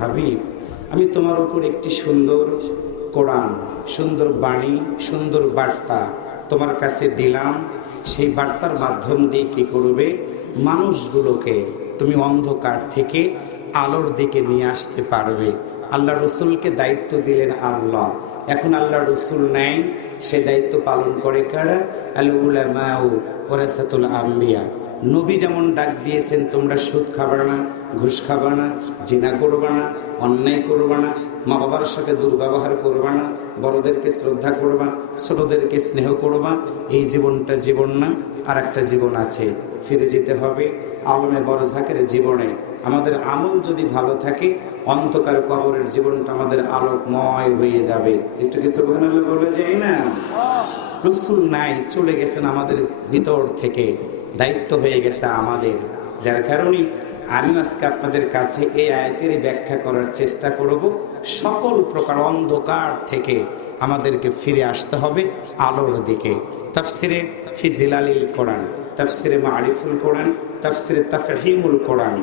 হাবিব, আমি তোমার উপর একটি সুন্দর কোরআন, সুন্দর বাণী, সুন্দর বার্তা তোমার কাছে দিলাম। সেই বার্তার মাধ্যম দিয়ে কি করবে? মানুষগুলোকে তুমি অন্ধকার থেকে আলোর দিকে নিয়ে আসতে পারবে। আল্লাহ রসুলকে দায়িত্ব দিলেন আল্লাহ। এখন আল্লাহ রসুল নেয়, সে দায়িত্ব পালন করে কারা? আল উলামা ওয়ারাসাতুল আম্বিয়া। নবী যেমন ডাক দিয়েছেন, তোমরা সুদ খাবে না, ঘুষ খাবে না, জিনা করবে না, অন্যায় করবে না, মা বাবার সাথে দুর্ব্যবহার করবা না, বড়দেরকে শ্রদ্ধা করবা, ছোটদেরকে স্নেহ করবা। এই জীবনটা জীবন না, আর একটা জীবন আছে, ফিরে যেতে হবে আলমে বরজাকের জীবনে। আমাদের আমল যদি ভালো থাকে, অন্ধকার কবরের জীবনটা আমাদের আলোকময় হয়ে যাবে। একটু কিছু বলে যায় না? রসুল নাই, চলে গেছেন আমাদের ভিতর থেকে, দায়িত্ব হয়ে গেছে আমাদের। যার কারণে আমি আজকে আপনাদের কাছে এই আয়াতের ব্যাখ্যা করার চেষ্টা করব। সকল প্রকার অন্ধকার থেকে আমাদেরকে ফিরে আসতে হবে আলোর দিকে। তাফসিরে ফি জিলালিল কোরআন, তাফসিরে মারিফুল কোরআন, তাফসিরে তাফহিমুল কোরআন,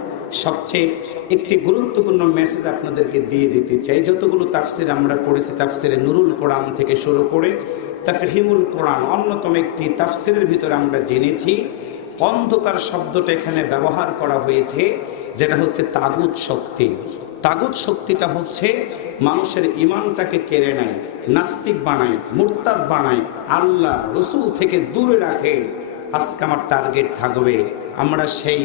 সবচেয়ে একটি গুরুত্বপূর্ণ মেসেজ আপনাদেরকে দিয়ে যেতে চাই। যতগুলো তাফসির আমরা পড়েছি, তাফসিরে নুরুল কোরআন থেকে শুরু করে তাফহিমুল কোরআন, অন্যতম একটি তাফসিরের ভিতরে আমরা জেনেছি অন্ধকার শব্দটা এখানে ব্যবহার করা হয়েছে, যেটা হচ্ছে তাগুত শক্তি। তাগুত শক্তিটা হচ্ছে মানুষের ঈমানটাকে কেড়ে নেয়, নাস্তিক বানায়, মুরতাদ বানায়, আল্লাহ রসুল থেকে দূরে রাখে। আজকে আমার টার্গেট থাকবে আমরা সেই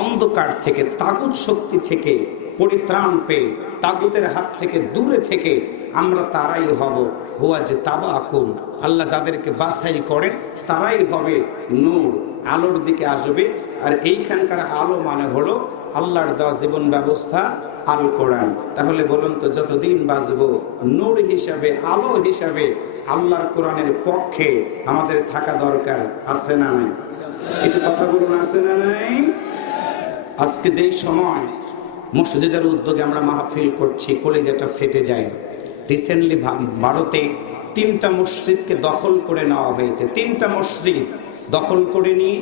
অন্ধকার থেকে, তাগুত শক্তি থেকে পরিত্রাণ পেয়ে, তাগুতের হাত থেকে দূরে থেকে আমরা তারাই হব হুয়া যে তাবাকুম, আল্লাহ যাদেরকে বাছাই করেন তারাই হবে নূর, আলোর দিকে আসবে। আর এইখানকার আলো মানে হলো আল্লাহর দেওয়া জীবন ব্যবস্থা আল কোরআন। তাহলে বলুন তো, যতদিন বাঁচবো নূর হিসাবে, আলো হিসাবে আল্লাহর কোরআনের পক্ষে আমাদের থাকা দরকার, আছে না নাই? একটু কথা বলুন, আছে না নাই? আজকে যেই সময় মসজিদের উদ্যোগে আমরা মাহফিল করছি, কলেজাটা ফেটে যায়। রিসেন্টলি ভারতে 3টা মসজিদকে দখল করে নেওয়া হয়েছে। 3টা মসজিদ দখল করে নিয়ে,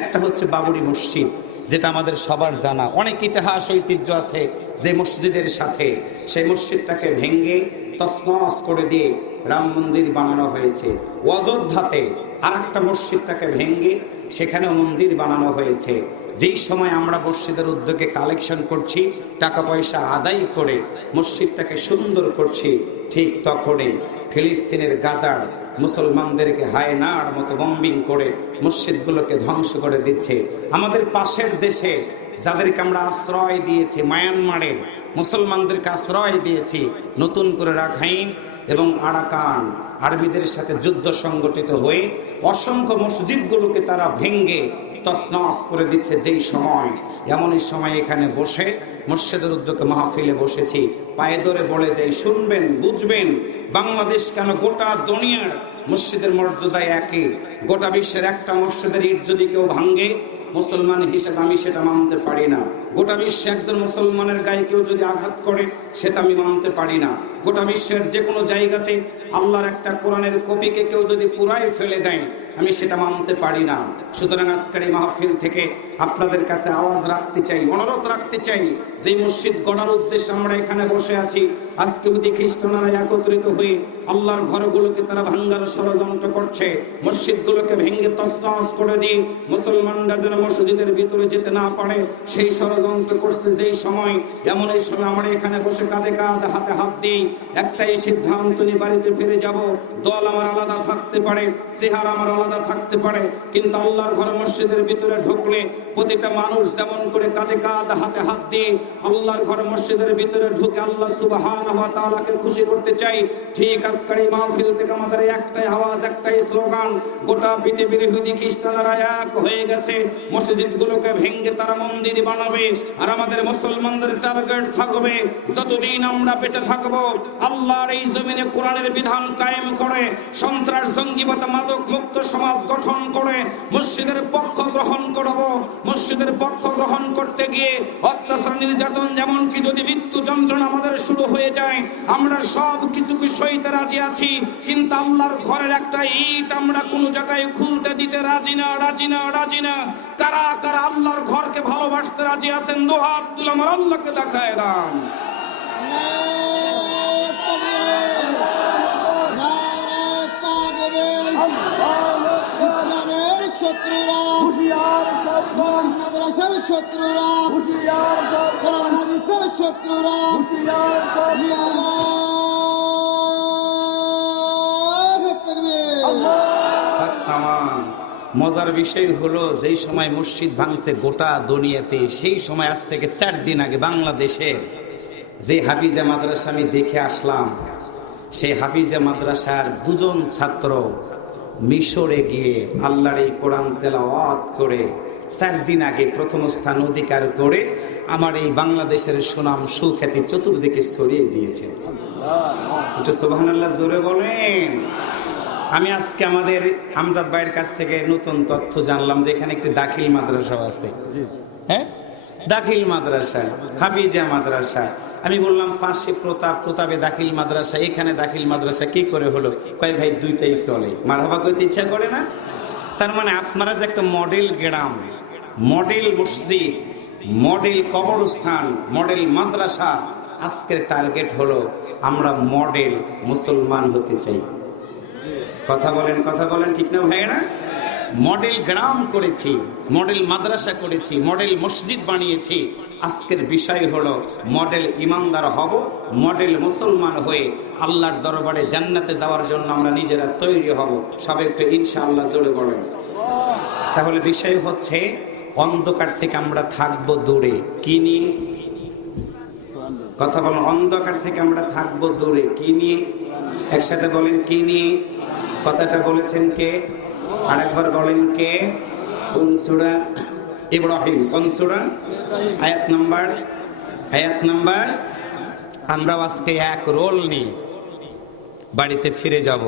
একটা হচ্ছে বাবরি মসজিদ, যেটা আমাদের সবার জানা, অনেক ইতিহাস ঐতিহ্য আছে যে মসজিদের সাথে। সেই মসজিদটাকে ভেঙে তছনছ করে দিয়ে রাম মন্দির বানানো হয়েছে। অযোধ্যাতে আরেকটা মসজিদটাকে ভেঙে সেখানেও মন্দির বানানো হয়েছে। যেই সময় আমরা মসজিদের উদ্যোগে কালেকশন করছি, টাকা পয়সা আদায় করে মসজিদটাকে সুন্দর করছি, ঠিক তখনই ফিলিস্তিনের গাজার মুসলমানদেরকে হায়নার মতো বম্বিং করে মসজিদগুলোকে ধ্বংস করে দিচ্ছে। আমাদের পাশের দেশে যাদেরকে আমরা আশ্রয় দিয়েছি, মায়ানমারে মুসলমানদেরকে আশ্রয় দিয়েছি, নতুন করে রাখাইন এবং আরাকান আর্মিদের সাথে যুদ্ধ সংগঠিত হয়ে অসংখ্য মসজিদগুলোকে তারা ভেঙ্গে তছনছ করে দিচ্ছে। যেই সময়, এমনই সময় এখানে বসে মসজিদের উদ্যোগে মাহফিলে বসেছি, পায়ে ধরে বলে যাই, শুনবেন, বুঝবেন, বাংলাদেশ কেন গোটা দুনিয়ার মসজিদের মর্যাদায় একই। গোটা বিশ্বের একটা মসজিদের ইট যদি কেউ ভাঙ্গে, মুসলমান হিসেবে আমি সেটা মানতে পারি না। গোটা বিশ্বে একজন মুসলমানের গায়ে কেউ যদি আঘাত করে, সেটা আমি মানতে পারি না। গোটা বিশ্বের যে কোনো জায়গাতে আল্লাহর একটা কোরআনের কপিকে কেউ যদি পুরাই ফেলে দেয়, আমি সেটা মানতে পারি না। সুতরাং আজকের এই মাহফিল থেকে আপনাদের কাছে আওয়াজ রাখতে চাই, অনুরোধ রাখতে চাই, যে মসজিদ গড়ার উদ্দেশ্যে আমরা এখানে বসে আছি, আজকে যদি খ্রিস্টানরা একত্রিত হয়ে আল্লাহর ঘরগুলোকে তারা ভাঙ্গার ষড়যন্ত্র করছে, মসজিদগুলোকে ভেঙে তছনছ করে দিয়ে মুসলমানরা যেন মসজিদের ভিতরে যেতে না পারে সেই ষড়যন্ত্র করছে। যেই সময়, এমন এই সময় আমরা এখানে বসে কাঁধে কাঁধ, হাতে হাত দিই, একটাই সিদ্ধান্ত নিয়ে বাড়িতে ফিরে যাব। দল আমার আলাদা থাকতে পারে, চেহারা আমার আলাদা থাকতে পারে, কিন্তু আল্লাহর ঘর মসজিদের ভিতরে ঢুকলে প্রতিটা মানুষ যেমন করে কাঁধে কাঁধ, হাতে হাত দিয়ে আল্লাহর ঘর মসজিদের ভিতরে ঢুকে আল্লাহ সুবহানাহু ওয়া তাআলাকে খুশি করতে চাই, ঠিক আজকের এই মাহফিল থেকে আমাদের একটাই আওয়াজ, একটাই স্লোগান, গোটা পৃথিবীর ইহুদি খ্রিস্টানরা এক হয়ে গেছে, মসজিদগুলোকে ভেঙে তারা মন্দির বানাবে। আর আমাদের মুসলমানদের টার্গেট থাকবে, যতদিন আমরা বেঁচে থাকবো আল্লাহর এই জমিনে কোরআনের বিধান কায়েম করে, সন্ত্রাস, জঙ্গিবাদ, মাদক মুক্ত সমাজ গঠন করে মসজিদের পক্ষ গ্রহণ করব। মসজিদের পক্ষ গ্রহণ করতে গিয়ে অত্যাচার, নির্যাতন, যেমন কি যদি মৃত্যু যন্ত্রণা আমাদের শুরু হয়ে যায়, আমরা সব কিছুকে সইতে রাজি আছি, কিন্তু আল্লাহর ঘরের একটা ইট আমরা কোনো জায়গায় খুলতে দিতে রাজি না, রাজি না, রাজি না। কারা কারা আল্লাহর ঘরকে ভালোবাসতে রাজি আছেন? দুহাত তুলে আমার আল্লাহকে দেখায় দান। ইসলামের শত্রুরা মাদ্রাসার শত্রুরা কোরআন হাদিসের শত্রুরা মজার বিষয় হলো যেই সময় মসজিদ ভাঙছে গোটা দুনিয়াতে, সেই সময় আজ থেকে 4 দিন আগে বাংলাদেশে যে হাফিজা মাদ্রাসা আমি দেখে আসলাম, সেই হাফিজা মাদ্রাসার 2 জন ছাত্র মিশরে গিয়ে আল্লাহর এই কোরআন তেলাওয়াত করে 4 দিন আগে প্রথম স্থান অধিকার করে আমার এই বাংলাদেশের সুনাম সুখ্যাতি চতুর্দিকে ছড়িয়ে দিয়েছে। একটু সুবহানাল্লাহ জোরে বলেন। আমি আজকে আমাদের আমজাদ ভাইয়ের কাছ থেকে নতুন তথ্য জানলাম যে এখানে একটি দাখিল মাদ্রাসা আছে। হ্যাঁ, দাখিল মাদ্রাসা, হাফিজা মাদ্রাসা। আমি বললাম পাশে প্রতাপে দাখিল মাদ্রাসা, এখানে দাখিল মাদ্রাসা কি করে হলো? কয় ভাই দুইটাই চলে, মারহাবা কইতে ইচ্ছা করে না? তার মানে আপনারা যে একটা মডেল গ্রাম, মডেল মসজিদ, মডেল কবরস্থান, মডেল মাদ্রাসা, আজকের টার্গেট হলো আমরা মডেল মুসলমান হতে চাই। কথা বলেন ঠিক না ভাইয়েরা? মডেল গ্রাম করেছি, মডেল মাদ্রাসা করেছি, মডেল মসজিদ বানিয়েছি। আজকের বিষয় হলো মডেল ইমানদার হব, মডেল মুসলমান হয়ে আল্লাহর দরবারে জান্নাতে যাওয়ার জন্য আমরা নিজেরা তৈরি হব। সবাই একটু ইনশাআল্লাহ জোরে বলেন। তাহলে বিষয় হচ্ছে অন্ধকার থেকে আমরা থাকবো দূরে। কি নিয়ে? কথা বলেন। অন্ধকার থেকে আমরা থাকবো দূরে কি নিয়ে? একসাথে বলেন, কি নিয়ে? কথাটা বলেছেন কে? আরেকবার বলেন কে? কোন সূরা? ইব্রাহিম। কোন সূরা? আয়াত নাম্বার। আমরা আজকে এক রোল নিয়ে বাড়িতে ফিরে যাব।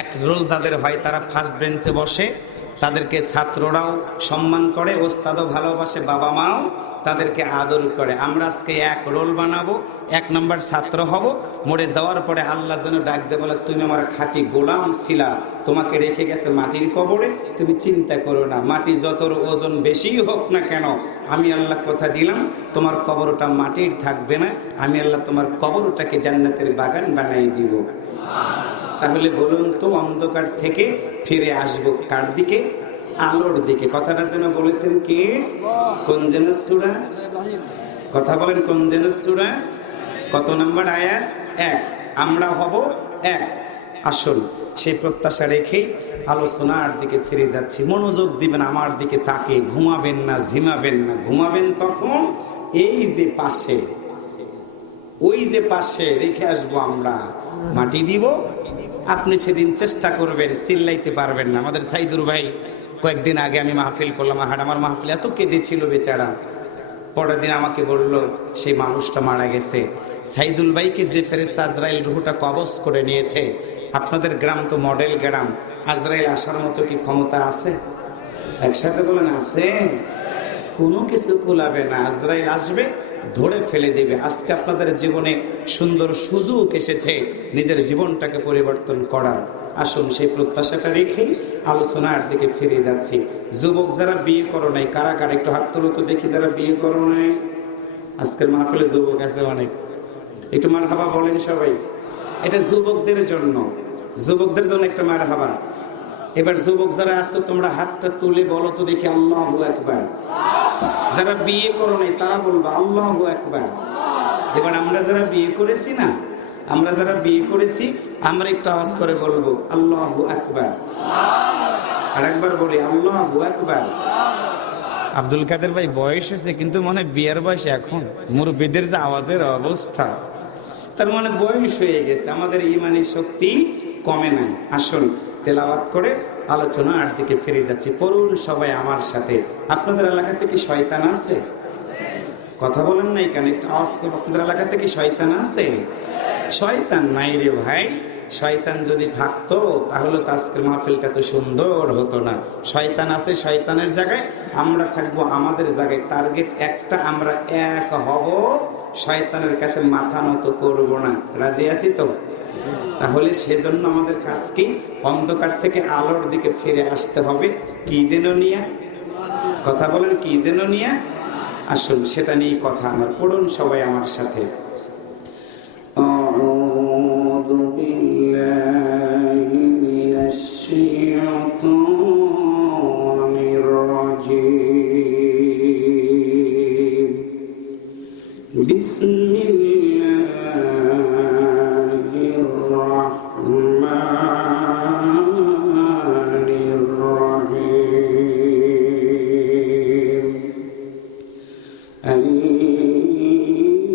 এক রোল যাদের হয় তারা ফার্স্ট বেঞ্চে বসে, তাদেরকে ছাত্ররাও সম্মান করে, ওস্তাদও ভালোবাসে, বাবা মাও তাদেরকে আদর করে। আমরা আজকে এক রোল বানাবো, 1 নম্বর ছাত্র হব। মরে যাওয়ার পরে আল্লাহ যেন ডাক দে বলে, তুমি আমার খাঁটি গোলাম ছিলা, তোমাকে রেখে গেছে মাটির কবরে, তুমি চিন্তা করো না, মাটি যত ওজন বেশি হোক না কেন, আমি আল্লাহ কথা দিলাম তোমার কবরটা মাটির থাকবে না, আমি আল্লাহ তোমার কবরটাকে জান্নাতের বাগান বানাই দিব। তাহলে বলুন তো, অন্ধকার থেকে ফিরে আসবো কার দিকে? আলোর দিকে। কথাটা যেন বলেছেন কে? কোন যেন সূরা? কথা বলেন, কোন যেন সূরা? কত নম্বর আয়াত? 1। আমরা হব 1। আসুন সেই প্রত্যাশা রেখে আলোচনার দিকে ফিরে যাচ্ছি। মনোযোগ দিবেন আমার দিকে, তাকে ঘুমাবেন না, ঝিমাবেন না। ঘুমাবেন তখন এই যে পাশে, ওই যে পাশে রেখে আসবো আমরা, মাটি দিব। আপনি সেদিন চেষ্টা করবেন, চিল্লাইতে পারবেন না। আমাদের সাইদুর ভাই কয়েকদিন আগে আমি মাহফিল করলাম, আমার মাহফিল এত কেঁদেছিল বেচারা। পরের দিন আমাকে বলল সেই মানুষটা মারা গেছে। সাইদুল ভাইকে যে ফেরেশতা আজরাইল রুহটা কবজ করে নিয়েছে, আপনাদের গ্রাম তো মডেল গ্রাম, আজরাইল আসার মতো কি ক্ষমতা আছে? একসাথে বলেন, আছে? কোনো কিছু কুলাবে না, আজরাইল আসবে, ধরে ফেলে দেবে। আজকে আপনাদের জীবনে সুন্দর সুযোগ এসেছে নিজের জীবনটাকে পরিবর্তন করার। আসুন সেই প্রত্যাশাটা রেখে আলোচনার দিকে ফিরে যাচ্ছি। যুবক যারা বিয়ে করো নাই, কারা কারা একটু হাত তোলো তো দেখি, যারা বিয়ে করো নাই। আজকের মাহফিলে যুবক আছে অনেক, একটু মারহাবা বলেন সবাই। এটা যুবকদের জন্য, যুবকদের জন্য একটা মারহাবা। এবার যুবক যারা আছো তোমরা হাতটা তুলে বলো তো দেখি আল্লাহু আকবার। যারা বিয়ে করো নাই তারা বলবা আল্লাহু আকবার। এবার আমরা যারা বিয়ে করেছি না, আমরা যারা বিয়ে করেছি আমরা একটু আওয়াজ করে বলবো আল্লাহু আকবার। আরেকবার বলি আল্লাহু আকবার। আব্দুল কাদের ভাই বয়স হয়েছে কিন্তু মনে বিয়ের বয়স এখন। মুরব্বিদের যে আওয়াজের অবস্থা, তার মানে বয়স হয়ে গেছে, আমাদের ইমানি শক্তি কমে নাই। আসুন তেলাওয়াত করে আলোচনার দিকে ফিরে যাচ্ছি। পড়ুন সবাই আমার সাথে। আপনাদের এলাকাতে কি শয়তান আছে? কথা বলেন নাই কেন? একটু আওয়াজ করুন। আপনাদের এলাকাতে কি শয়তান আছে? শয়তান নাই রে ভাই। শয়তান যদি থাকতো তাহলে তো আজকের মাহফিলটা তো সুন্দর হতো না। শয়তান আছে শয়তানের জায়গায়, আমরা থাকবো আমাদের জায়গায়। টার্গেট একটা, আমরা এক হব, শয়তানের কাছে মাথা নত করব না। রাজি আছি তো? তাহলে সেজন্য আমাদের কাজ কি? অন্ধকার থেকে আলোর দিকে ফিরে আসতে হবে। কি যেন নিয়ে? কথা বলেন, কি যেন নিয়ে? আসুন সেটা নিয়ে কথা আমার। পড়ুন সবাই আমার সাথে। বিসমিল্লাহির রাহমানির রহিম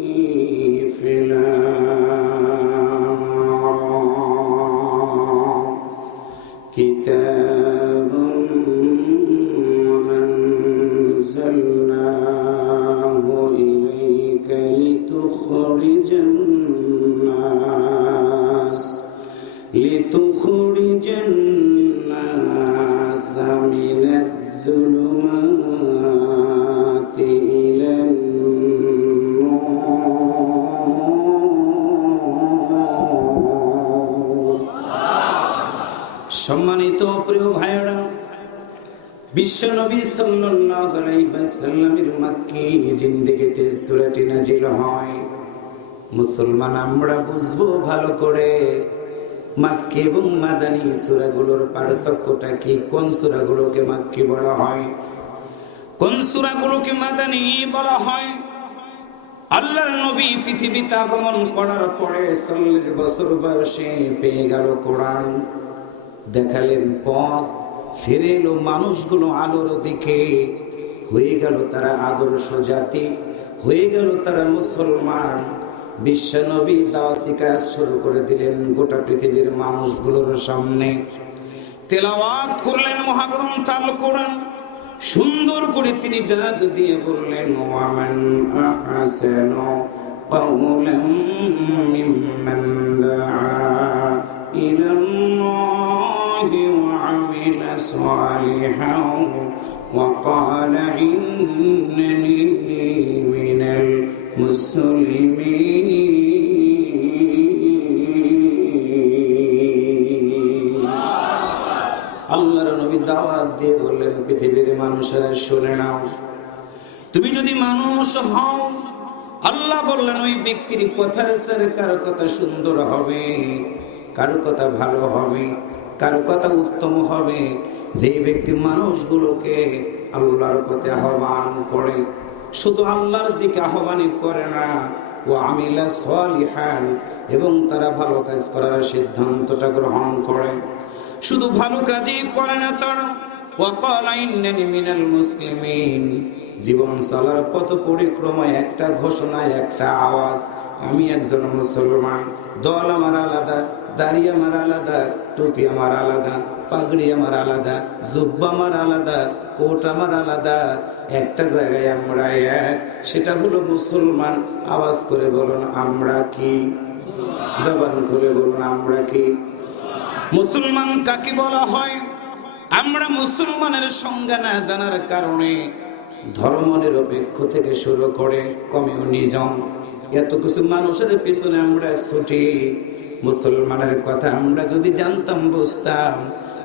আলিফ লাম রা কিতাবুন আনজালনাহু ইলাইকা লিতুখরিজান নাস মিনাদ যুলুমাতি ইলান নূর। সম্মানিত প্রিয় ভাইরা, বিশ্বনবী সাল্লাল্লাহু আলাইহি ওয়াসাল্লামের মক্কি জিন্দেগিতে সূরাটি নাজিল হয়। মুসলমান আমরা বুঝবো ভালো করে মাক্কি এবং মাদানী সূরাগুলোর পার্থক্যটা কি, কোন সূরাগুলোকে মাক্কি বলা হয়, কোন সূরাগুলোকে মাদানী বলা হয়। আল্লাহর নবী পৃথিবীতে আগমন করার পরে 40 বছর বয়সে পেয়ে গেল কোরআন, দেখালেন পথ, ফিরে এলো মানুষগুলো আলোর দিকে, হয়ে গেল তারা আদর্শ জাতি, হয়ে গেল তারা মুসলমান। বিশ্বনবী দাওয়াতি কাজ শুরু করে দিলেন গোটা পৃথিবীর মানুষগুলোর সামনে। তেলাওয়াত করলেন মহাগ্রন্থ আল কোরআন, সুন্দর করে তিনি ডাক দিয়ে বললেন ওয়ামান আহসানু কাওলাম মিম্মান দাআ ইলাল্লাহি ওয়া আমিলা সালিহান ওয়া ক্বালা ইন্নানি মিনাল মুসলিমিন। আল্লাহর নবী দাওয়াত দিয়ে বললেন পৃথিবীর মানুষেরা শুনে নাও, তুমি যদি মানুষ হও, আল্লাহ বললেন ওই ব্যক্তির কথার স্যার কারো কথা সুন্দর হবে, কারো কথা ভালো হবে, কারো কথা উত্তম হবে, যে ব্যক্তি মানুষগুলোকে আল্লাহর পথে আহ্বান করে, শুধু আল্লাহর দিকে আহ্বানই করে না, ও আমিলা সালিহান, এবং তারা ভালো কাজ করার সিদ্ধান্তটা গ্রহণ করে। শুধু ভালো কাজই করে না তারা, ওয়াকালা ইন্নানি মিনাল মুসলিমিন, জীবন চলার পথ পরিক্রমায় একটা ঘোষণা, একটা আওয়াজ, আমি একজন মুসলমান। দল আমার আলাদা, দাড়ি আমার আলাদা, টুপি আমার আলাদা, পাগড়ি আমার আলাদা, জুব্বা আমার আলাদা, কোট আমার আলাদা, একটা জায়গায় আমরা এক, সেটা হলো মুসলমান। আওয়াজ করে বলুন আমরা কি, জবান খুলে বলুন আমরা কি। মুসলমান কাকে বলা হয়? আমরা মুসলমানের সংজ্ঞা না জানার কারণে ধর্মনিরপেক্ষ থেকে শুরু করে কমিউনিজম, এত কিছু মানুষের পিছনে আমরা ছুটি। মুসলমানের কথা আমরা যদি জানতাম, বুঝতাম,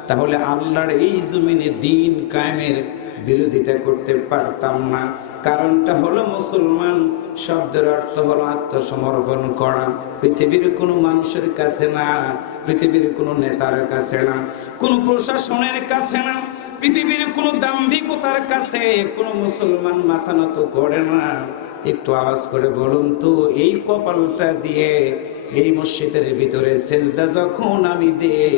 তাহলে আল্লাহর এই জমিনে দ্বীন কায়েমের বিরোধিতা করতে পারতাম না। কারণটা হলো মুসলমান শব্দের অর্থ হলো আত্মসমর্পণ করা। পৃথিবীর কোনো মানুষের কাছে না, পৃথিবীর কোনো নেতার কাছে না, কোনো প্রশাসনের কাছে না, পৃথিবীর কোনো দাম্ভিকতার কাছে কোনো মুসলমান মাথা নত করে না। একটু আওয়াজ করে বলুন তো, এই কপালটা দিয়ে এই মসজিদের ভিতরে সেজদা যখন আমি দেই,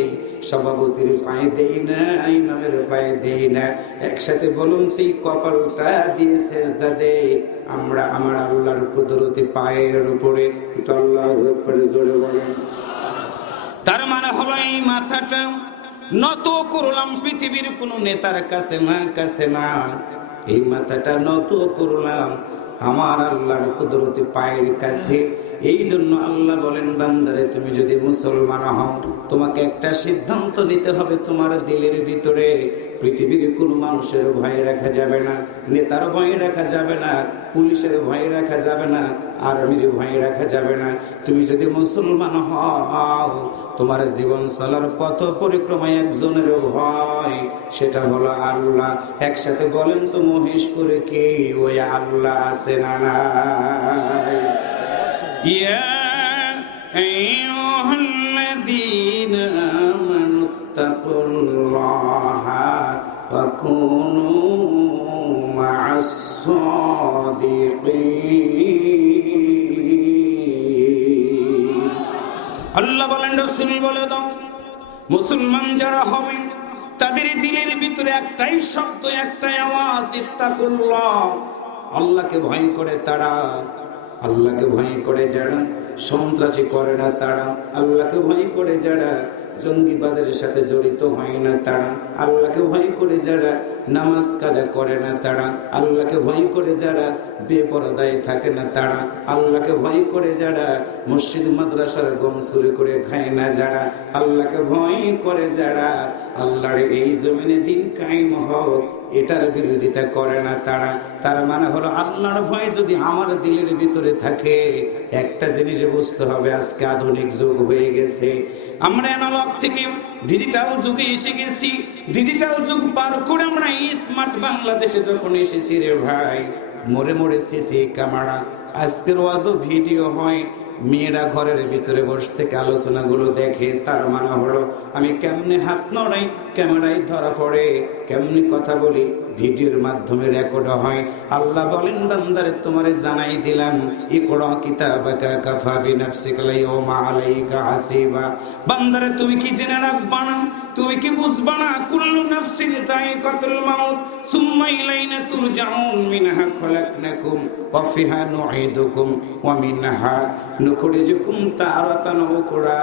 সভাপতির পায়ে দেই না, ইমামের পায়ে দেই না, একসাথে বলুন সেই কপালটা দিয়ে সেজদা দেই আমরা আমার আল্লাহর কুদরতি পায়ের উপরে। একটু আল্লাহু আকবার জোরে বলেন। তার মানে হলো এই মাথাটা নত করলাম পৃথিবীর কোনো নেতার কাছে না, এই মাথাটা নত করলাম আমার আল্লাহর কুদরতি পায়ের কাছে। এই জন্য আল্লাহ বলেন, বান্দারে তুমি যদি মুসলমান হও, তোমাকে একটা সিদ্ধান্ত নিতে হবে তোমার দিলের ভিতরে। পৃথিবীর কোনো মানুষের ভয় রাখা যাবে না, নেতার ভয় রাখা যাবে না, পুলিশের ভয় রাখা যাবে না, আর্মির ভয় রাখা যাবে না। তুমি যদি মুসলমান হও, তোমার জীবন চলার পথ পরিক্রমায় একজনের ভয়, সেটা হলো আল্লাহ। একসাথে বলেন তো, মহেশপুরে কি ওই আল্লাহ আছে না নাই? ইয়া আইয়ুহাল্লাযীনা আমানুত্তাকুল্লাহা ওয়া কুনু মা'আস সাদিকিন। আল্লাহ বলেন, রাসূল বলে দাও, মুসলমান যারা হবে তাদের দিলের ভিতরে একটাই শব্দ, একটাই আওয়াজ, ইত্তাকুল্লাহ। আল্লাহকে ভয় করে তারা, আল্লাহকে ভয় করে যারা সন্ত্রাসী করে না তারা, আল্লাহকে ভয় করে যারা জঙ্গিবাদের সাথে জড়িত হয় না তারা, আল্লাহকে ভয় করে যারা নামাজ কাজা করে না তারা, আল্লাহকে ভয় করে যারা বেপরদায় থাকে না তারা, আল্লাহকে ভয় করে যারা মসজিদ মাদ্রাসার গম চুরি করে খায় না যারা, আল্লাহকে ভয় করে যারা আল্লাহর এই জমিনে দিন কায়েম হোক এটার বিরোধিতা করে না তারা। তার মানে হলো আল্লাহর ভয় যদি আমার দিলের ভিতরে থাকে, একটা জিনিস বুঝতে হবে, আজকে আধুনিক যুগ হয়ে গেছে, আমরা অ্যানালগ থেকে ডিজিটাল যুগে এসে গেছি। ডিজিটাল যুগ পার করে আমরা স্মার্ট বাংলাদেশে যখন এসেছি রে ভাই, মোড়ে মোড়ে সিসি ক্যামেরা, আজকের ওয়াজও ভিডিও হয়, মেয়েরা ঘরের ভিতরে বসে থেকে আলোচনাগুলো দেখে। তার মানে হলো আমি কেমনে হাত নড়াই ক্যামেরায় ধরা পড়ে, কেমনি কথা বলি ভিডিওর মাধ্যমে রেকর্ড হয়। আল্লাহ বলেন, বান্দারে তোমারে জানাই দিলাম, ইকরা কিতাবাকা কাফা বিনাফসিকা আল-ইয়াওমা আলাইকা হাসিবা। বান্দারে তুমি কি জেনে রাখবা না, তুমি কি বুঝবা না, কুল্লু নাফসিন যায়িকাতুল মাউত সুম্মা ইলাইনা তুরজাউন, মিনহা খলাকনাকুম ওয়া ফিহা নুঈদুকুম ওয়া মিনহা নুখরিজুকুম তারাতান উখরা।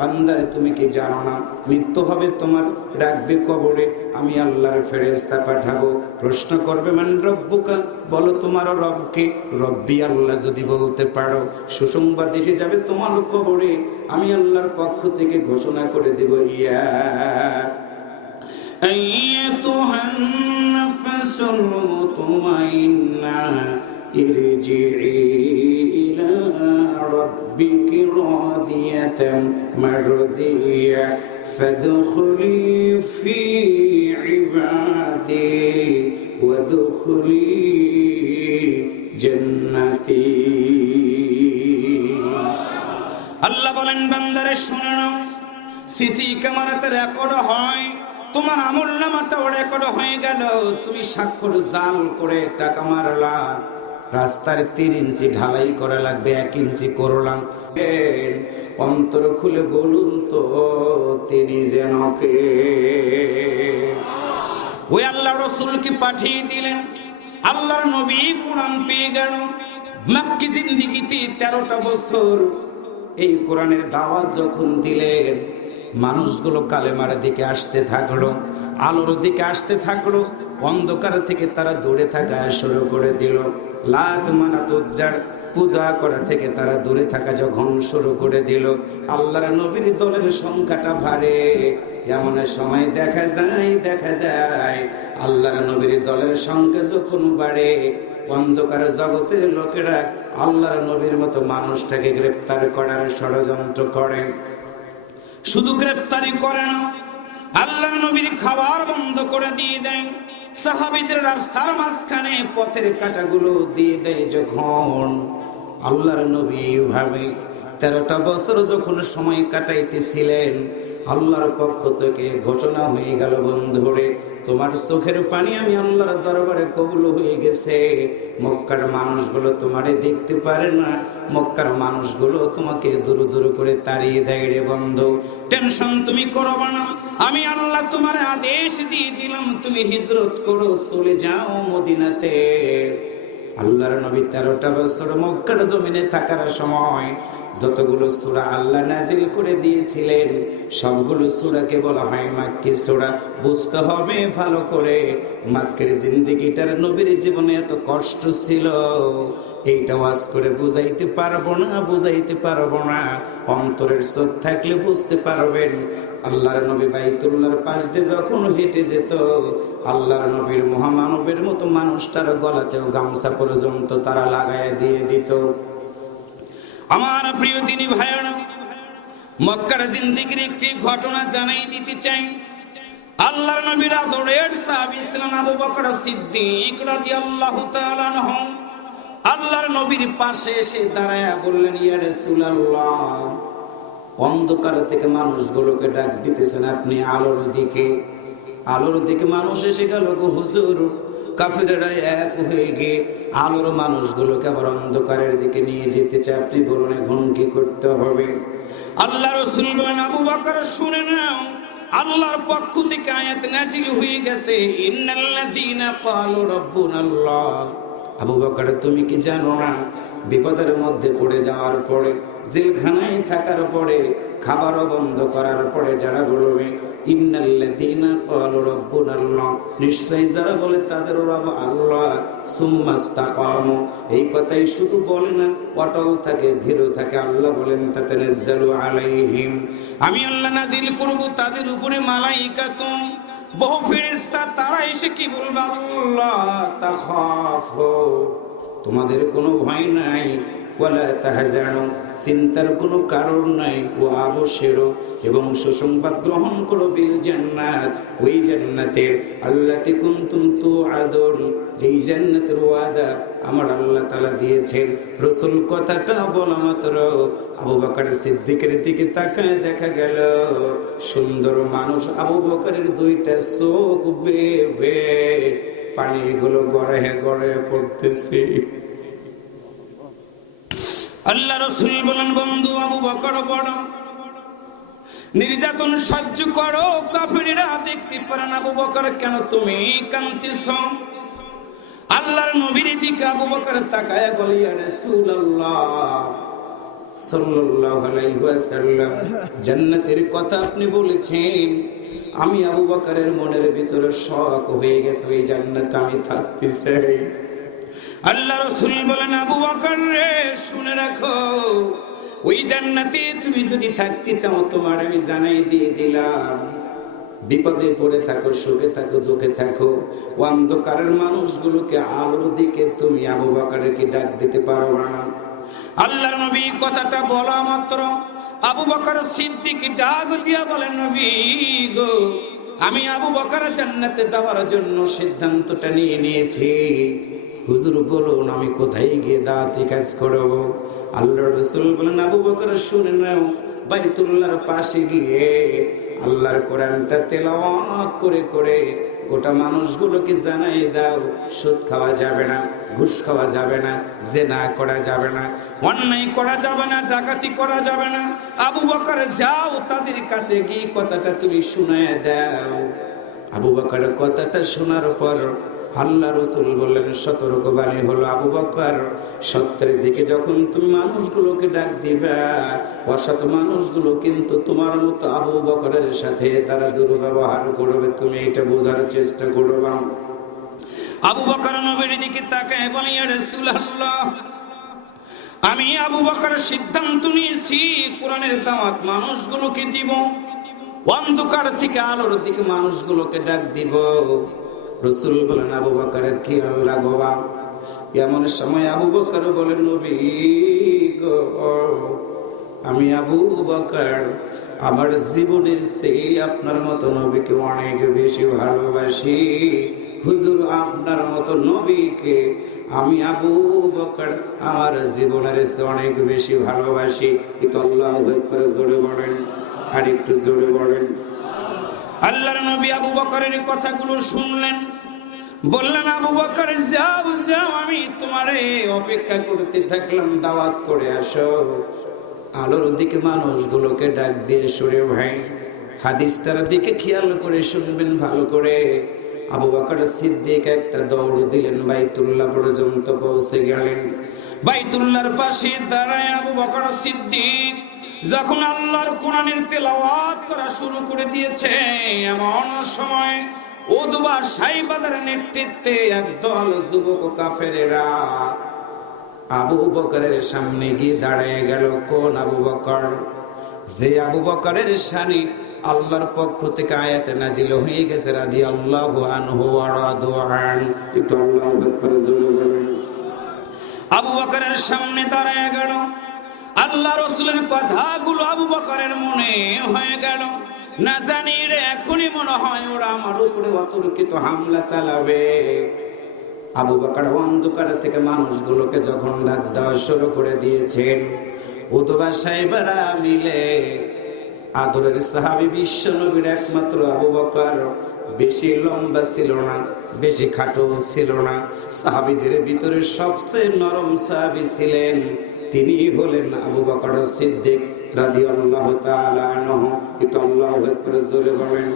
বান্দারে তুমি কি জানো না, মৃত্যু হবে তোমার, রাখবে কবরে, আমি আল্লাহর ফেরেশতা পাঠাবো, প্রশ্ন করবে মান রব্বুকা, বলো তোমার রবকে, রব্বি আল্লাহ যদি বলতে পারো, সুসংবাদ এসে যাবে তোমার কবরে, আমি আল্লাহর পক্ষ থেকে ঘোষণা করে দেব, ইয়া আইয়াতুহান নাফসুল মুতমাইন্না ইরজিই ইলা রাব্বিকি রাদিয়াতাম মারদিয়া ফাদখুলি ফি ইবাদি ওয়াদখুলি জান্নাতি। আল্লাহ বলেন, বান্দারে শুনে নাও, সিসি ক্যামেরাতে রেকর্ড হয়, তোমার আমলনামাটাও রেকর্ড হয়ে গেল, তুমি স্বাক্ষর জাল করে টাকা মারলা, রাস্তার 3 ইঞ্চি ঢালাই করা লাগবে, 1 ইঞ্চি করলাম, অন্তর খুলে বলুন তো তিনি যেন কে? ওই আল্লাহ রাসূলকে পাঠিয়ে দিলেন, আল্লাহর নবী কোরআন পেয়ে গেল, মক্কি জিন্দেগিতে 13টা বছর এই কোরআনের দাওয়াত যখন দিলেন, মানুষগুলো কালেমার দিকে আসতে থাকলো, আলোর দিকে আসতে থাকলো, অন্ধকার থেকে তারা দূরে থাকা শুরু করে দিল, লাত মানাত উজ্জার পূজা করা থেকে তারা দূরে থাকা যখন শুরু করে দিল, আল্লাহর নবীর দলের সংখ্যাটা বাড়ে। এমন সময় দেখা যায় আল্লাহর নবীর দলের সংখ্যা যখন বাড়ে, অন্ধকার জগতের লোকেরা আল্লাহর নবীর মতো মানুষটাকে গ্রেফতার করার ষড়যন্ত্র করে। শুধু গ্রেফতারি করে না, আল্লাহর নবীর খাবার বন্ধ করে দিয়ে দেয়, সাহাবীদের রাস্তার মাঝখানে পথের কাঁটাগুলো দিয়ে দেয়। যখন আল্লাহর নবী এইভাবে 13টা বছর যখন সময় কাটাইতেছিলেন, আল্লাহর পক্ষ থেকে ঘোষণা হয়ে গেল, বন্ধুরে তোমার চোখের পানি আমি আল্লাহর দরবারে কবুল হয়ে গেছে। মক্কার মানুষগুলো তোমারে দেখতে পারে না, মক্কার মানুষগুলো তোমাকে দূর দূর করে তাড়িয়ে দেয় রে বন্ধু, টেনশন তুমি করবে না, আমি আল্লাহ তোমার আদেশ দিয়ে দিলাম, তুমি হিজরত করো, চলে যাও মদিনাতে। আল্লাহর নবী 13টা বছর মক্কার জমিনে থাকার সময় যতগুলো সূরা আল্লাহ নাজিল করে দিয়েছিলেন, সবগুলো সূরাকে বলা হয় মাক্কি সূরা। বুঝতে হবে ভালো করে, মক্কার জিন্দেগিটার নবীর জীবনে এত কষ্ট ছিল, এইটা ওয়াজ করে বুঝাইতে পারবো না, অন্তরের চোখ থাকলে বুঝতে পারবেন। আল্লাহর নবী বাইতুল্লাহর পাশ দিয়ে যখন হেঁটে যেত, আল্লাহর নবীর মহামানবের মতো মানুষটার গলাতেও গামছা পর্যন্ত তারা লাগায় দিয়ে দিত। আমার প্রিয় দিনী ভাইয়েরা, মক্কার জিন্দেগির একটি ঘটনা জানাই দিতে চাই। আল্লাহর নবীর আদরের সাহাবী ছিলেন আবু বকর সিদ্দিক রাদিয়াল্লাহু তাআলা আনহু। আল্লাহর নবীর পাশে এসে দাঁড়ায়া বললেন, ইয়া রাসূলুল্লাহ, অন্ধকার থেকে মানুষগুলোকে ডাক দিতেছেন আপনি আলোর দিকে। মানুষ এসে গেল, গো হুজুর কাফিরেরা এক হয়ে গিয়ে আলোর মানুষগুলোকে আবার অন্ধকারের দিকে নিয়ে যেতে চায়। আপনি বলুন এখন কি করতে হবে? আল্লাহ রাসূল বলেন, আবু বকর শুনে নাও, আল্লাহর পক্ষ থেকে আয়াত নাযিল হয়ে গেছে, ইন্নাল্লাযীনা ক্বালু রাব্বুনাল্লাহ। আবু বকর তুমি কি জানো না, বিপদের মধ্যে পড়ে যাওয়ার পরে, জেলখানায় থাকার পরে, খাবারও বন্ধ করার পরে যারা বলবে ইন্নাল্লাযীনা ক্বালু রাব্বুনাল্লাহ, নিশ্চয়ই যারা বলে তাদের রব আল্লাহ, সুম্মাস্তাকামু, এই কথাই শুধু বলে না, অটল থাকে, দৃঢ় থাকে, আল্লাহ বলেন তাতানাজ্জালু আলাইহিম, আমি আল্লাহ নাজিল করব তাদের উপরে মালাইকাতুম, বহু ফেরেশতা, তারা এসে কি বলবে, আল্লাহ তাখাফু, তোমাদের কোনো ভয় নাই, ওয়ালা তাহজানু, চিন্তার কোনো কারণ নাই, ওয়া আবশিরু, এবং সুসংবাদ গ্রহণ করো, বিল জান্নাত, ওই জান্নাতের, আল্লাতী কুনতুম তুআদুন, যেই জান্নাতের ওয়াদা আমার আল্লাহ তাআলা দিয়েছেন। রাসূল কথাটা বলা মাত্র আবু বকর সিদ্দিকের দিকে তাকায়, দেখা গেল সুন্দর মানুষ আবু বকরের দুইটা চোখ বেয়ে বেয়ে পানিগুলো গড়ে গড়ে পড়তেছে। আল্লাহ রাসূল বলেন, বন্ধু আবু বকর বড় নির্যাতন সহ্য করো, কাফিররা দেখতে পারে না, আবু বকর কেন তুমি কাঁদতেছো? আল্লাহর নবীর দিকে আবু বকর তাকায় বলে, ইয়া রাসূলুল্লাহ সাল্লাল্লাহু আলাইহি ওয়াসাল্লাম, জান্নাতের কথা আপনি বলেছেন, আমি আবু বকরের মনের ভিতরে শখ হয়ে গেছে, ওই জান্নাতে আমি থাকতে চাই। আল্লাহ রাসূল বলেন, আবু বকর রে শুনে রাখো, ওই জান্নাতে তুমি যদি থাকতে চাও তোমার আমি জানাই দিয়ে দিলাম, বিপদে পড়ে থাকো, সুখে থাকো, দুঃখে থাকো, অন্ধকারের মানুষগুলোকে আলোর দিকে তুমি আবু বকরকে ডাক দিতে পারো না। আল্লাহর নবী কথাটা বলা মাত্র আবু বকর সিদ্দিক ডাক দিয়া বলেন, নবী গো, আমি আবু বকর জান্নাতে যাওয়ার জন্য সিদ্ধান্তটা নিয়ে নিয়েছি, হুজুর বলুন আমি কোথায় গিয়ে দাওয়াতি কাজ করব? আল্লাহর রাসূল বলেন, আবু বকর শুনে নাও, বাইতুল্লাহর পাশে গিয়ে আল্লাহর কোরআনটা তেলাওয়াত করে করে গোটা মানুষগুলোকে জানাই দাও, সুদ খাওয়া যাবে না, ঘুষ খাওয়া যাবে না, জেনা করা যাবে না, অন্যায় করা যাবে না, ডাকাতি করা যাবে না। আবু বকর যাও, তাদের কাছে গিয়ে কথাটা তুমি শুনায় দাও। আবু বকর কথাটা শোনার পর আল্লাহ রাসূল বললেন, সতর্কবাণী হলো, আবু বকর সত্যের দিকে যখন তুমি মানুষগুলোকে ডাক দিবা, অসৎ মানুষগুলো কিন্তু তোমার মতো আবু বকরের সাথে তারা দুর্ব্যবহার করবে, তুমি এটা বোঝার চেষ্টা করবা। আবু বকর নবীর দিকে তাকায় বলে, ইয়া রাসূলুল্লাহ, আমি আবু বকর সিদ্ধান্ত নিয়েছি কোরআনের দাওয়াত মানুষগুলোকে দিব, অন্ধকার থেকে আলোর দিকে মানুষগুলোকে ডাক দিব। রাসূল বলেন, আবু বকরের কি আল্লাহ গোবা? এমন সময় আবু বকর বলেন, নবী গো, আমি আবু বকর আমার জীবনের চেয়ে আপনার মতো নবীকে অনেক বেশি ভালোবাসি। হুজুর আপনার মতো নবীকে আমি আবু বকর আমার জীবনের চেয়ে অনেক বেশি ভালোবাসি। একটু আল্লাহু আকবার জোরে বলেন, আর একটু জোরে বলেন। আল্লাহর নবী আবু বকরের কথাগুলো শুনলেন, বললেন, আবু বকর যাও যাও, আমি তোমারে অপেক্ষা করতে থাকলাম, দাওয়াত করে আসো, আলোর দিকে মানুষগুলোকে ডাক দিয়ে সরে ভাই। হাদিসটার দিকে খেয়াল করে শুনবেন ভালো করে। আবু বকর সিদ্দিক একটা দৌড় দিলেন, বাইতুল্লাহ পর্যন্ত পৌঁছে গেলেন। বাইতুল্লাহর পাশে দাঁড়ায় আবু বকর সিদ্দিক যখন আল্লাহর কোরআনের তেলাওয়াত করা শুরু করে দিয়েছে, এমন সময় উতবা সাইবাদের নেতৃত্বে একদল যুবক কাফেরেরা আবু বকরের সামনে গিয়ে দাঁড়িয়ে গেল। কোন আবু বকর? যে আবু বকরের শানে আল্লাহর পক্ষ থেকে আয়াত নাজিল হয়ে গেছে, রাদিয়াল্লাহু আনহু ওয়া রাদু আন। একটু আল্লাহু আকবার জোরে বলেন। আবু বকরের সামনে দাঁড়িয়ে গেল, আল্লাহ রাসূলের কথাগুলো আবু বকরের মনে হয়ে গেল, না জানি রে এখনই মনে হয় ওরা আমার উপরে অতর্কিত হামলা চালাবে। আবু বকর অন্ধকার থেকে মানুষগুলোকে যখন ডাক দেওয়া শুরু করে দিয়েছেন, উতবা সাহেবেরা মিলে আদরের সাহাবী বিশ্ব নবীর একমাত্র আবু বকর বেশি লম্বা ছিল না, বেশি খাটো ছিল না। সাহাবীদের ভিতরে সবচেয়ে নরম সাহাবী ছিলেন, তিনি হলেন আবু বকর সিদ্দিক রাদিয়াল্লাহু তাআলা আনহু। এটা আল্লাহু আকবার জোরে বলেন।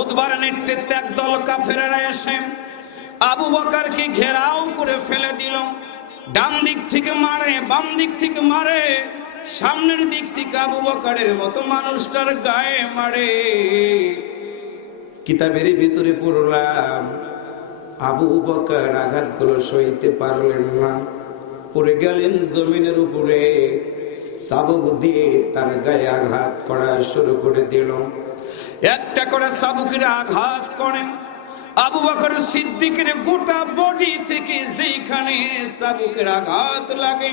উতবার নেতৃত্বে একদল কাফেররা এসে আবু বকরকে ঘেরাও করে ফেলে দিল। ডান দিক থেকে মারে, বাম দিক থেকে মারে, সামনের দিক থেকে আবু বকরের মতো মানুষটার গায়ে মারে। কিতাবের ভিতরে পড়লাম আবু বকর আঘাতগুলো সইতে পারলেন না, পড়ে গেলেন জমিনের উপরে। চাবুক দিয়ে তার গায়ে আঘাত করা শুরু করে দিল। একটা করে চাবুকের আঘাত করেন। আবু বকর সিদ্দিকের গোটা বডি থেকে যেখানে চাবুকের আঘাত লাগে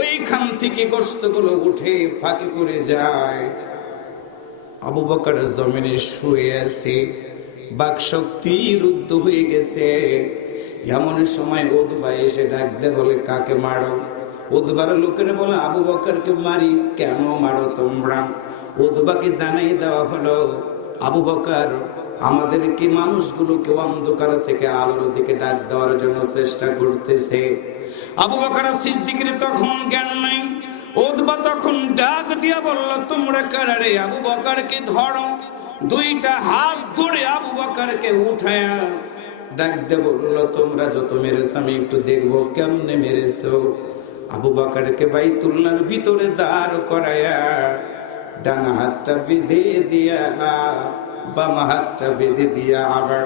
ওইখান থেকে গোশতগুলো উঠে ফাঁকে পড়ে যায়। আবু বকর জমিনে শুয়ে আছে, বাক শক্তি রুদ্ধ হয়ে গেছে। এমন সময় উতবা এসে ডাক দে, বলে কাকে মারো? উতবার লোকেরা বলে আবু বকরকে মারি। কেন মারো তোমরা? উতবাকে জানাই দেওয়া হলো আবু বকর আমাদেরকে মানুষগুলোকে অন্ধকার থেকে আলোর দিকে ডাক দেওয়ার জন্য চেষ্টা করতেছে। আবু বকর সিদ্দিকের তখন জ্ঞান নাই। উতবা তখন ডাক দিয়া বলল, তোমরা কারা রে? আবু বকরকে ধরো। দুইটা হাত ধরে আবু বকরকে উঠায়া ডাক দিয়ে বলল, তোমরা যত মেরেছো আমি একটু দেখবো কেমনে মেরেছো। আবু বকরকে বাইতুল্লাহর ভিতরে দাঁড় করায়া ডান হাতটা বেঁধে দিয়া বাম হাতটা বেঁধে দিয়া আবার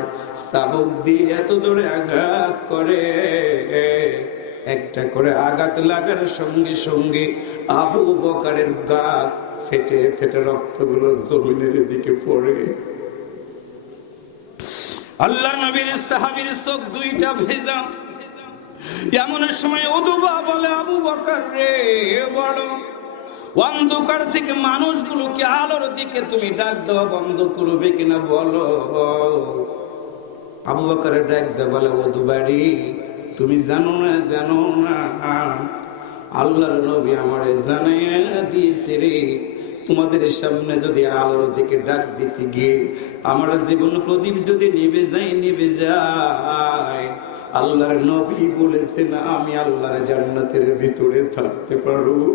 চাবুক দিয়ে এত জোরে আঘাত করে, একটা করে আঘাত লাগার সঙ্গে সঙ্গে আবু বকরের গা ফেটে ফেটে রক্তগুলো জমিনের দিকে পড়ে। আল্লাহ নবীর সাহাবীর চোখ দুইটা ভেজা। এমন সময় উতবা বলে, আবু বকর রে, বলো অন্ধকার থেকে মানুষগুলোকে আলোর দিকে তুমি ডাক দেওয়া বন্ধ করবে কিনা বলো। আবু বকরের ডাক দেওয়া বলে, উতবাড়ি তুমি জানো না আল্লাহর নবী আমারে জানাইয়া দিয়েছে রে, তোমাদের সামনে যদি আলোর দিকে ডাক দিতে গিয়ে আমার জীবন প্রদীপ যদি নিভে যায়, আল্লাহর নবী বলেছেন আমি আল্লাহর জান্নাতের ভিতরে থাকতে পারবো।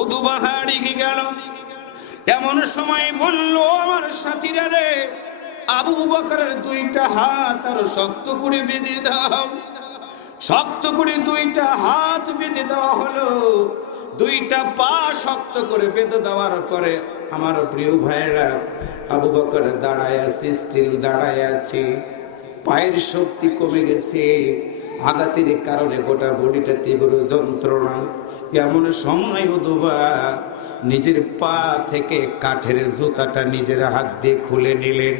উতবা হারিয়ে গেল। এমন সময় বলল, আমার সাথীরা রে, আবু বকরের দুইটা হাত আর শক্ত করে বেঁধে দাও। শক্ত করে দুইটা হাত বেঁধে দেওয়া হলো। দুইটা পা শক্ত করে বেঁধে দেওয়ার পরে আমার প্রিয় ভাইরা, আবু বকর দাঁড়ায় আছে, স্টিল দাঁড়ায় আছে। পায়ের শক্তি কমে গেছে, আঘাতের কারণে গোটা বডিটা তীব্র যন্ত্রণা। এমন সময় উতবা নিজের পা থেকে কাঠের জুতাটা নিজের হাত দিয়ে খুলে নিলেন।